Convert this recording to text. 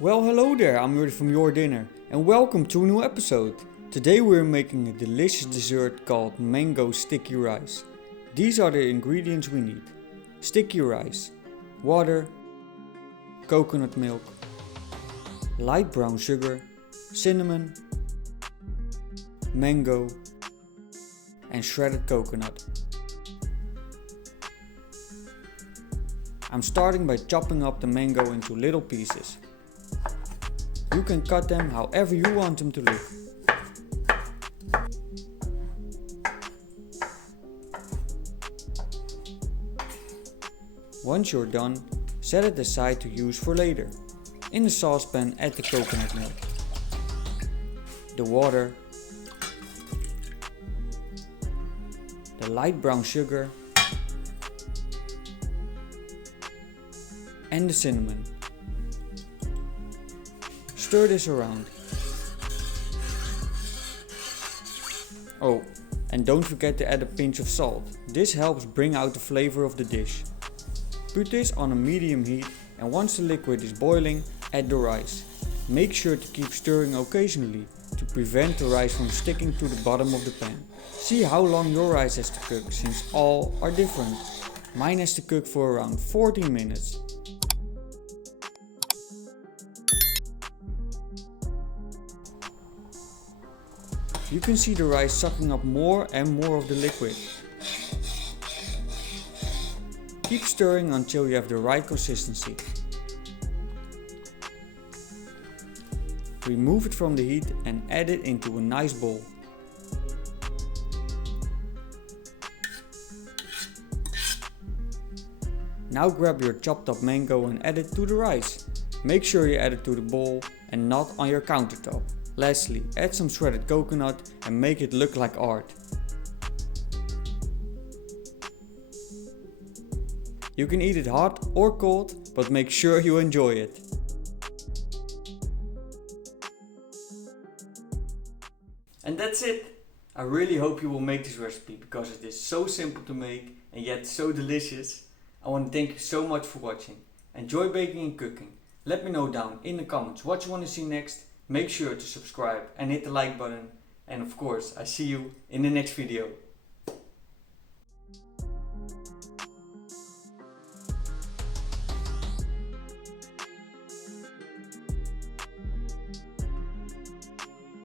Well, hello there, I'm Jordi from JorDinner and welcome to a new episode. Today we're making a delicious dessert called mango sticky rice. These are the ingredients we need. Sticky rice, water, coconut milk, light brown sugar, cinnamon, mango and shredded coconut. I'm starting by chopping up the mango into little pieces. You can cut them however you want them to look. Once you're done, set it aside to use for later. In the saucepan add the coconut milk, the water, the light brown sugar and the cinnamon. Stir this around. Oh, and don't forget to add a pinch of salt. This helps bring out the flavor of the dish. Put this on a medium heat and once the liquid is boiling, add the rice. Make sure to keep stirring occasionally to prevent the rice from sticking to the bottom of the pan. See how long your rice has to cook since all are different. Mine has to cook for around 14 minutes. You can see the rice sucking up more and more of the liquid. Keep stirring until you have the right consistency. Remove it from the heat and add it into a nice bowl. Now grab your chopped up mango and add it to the rice. Make sure you add it to the bowl and not on your countertop. Lastly, add some shredded coconut and make it look like art. You can eat it hot or cold, but make sure you enjoy it. And that's it! I really hope you will make this recipe because it is so simple to make and yet so delicious. I want to thank you so much for watching. Enjoy baking and cooking. Let me know down in the comments what you want to see next. Make sure to subscribe and hit the like button. And of course, I see you in the next video.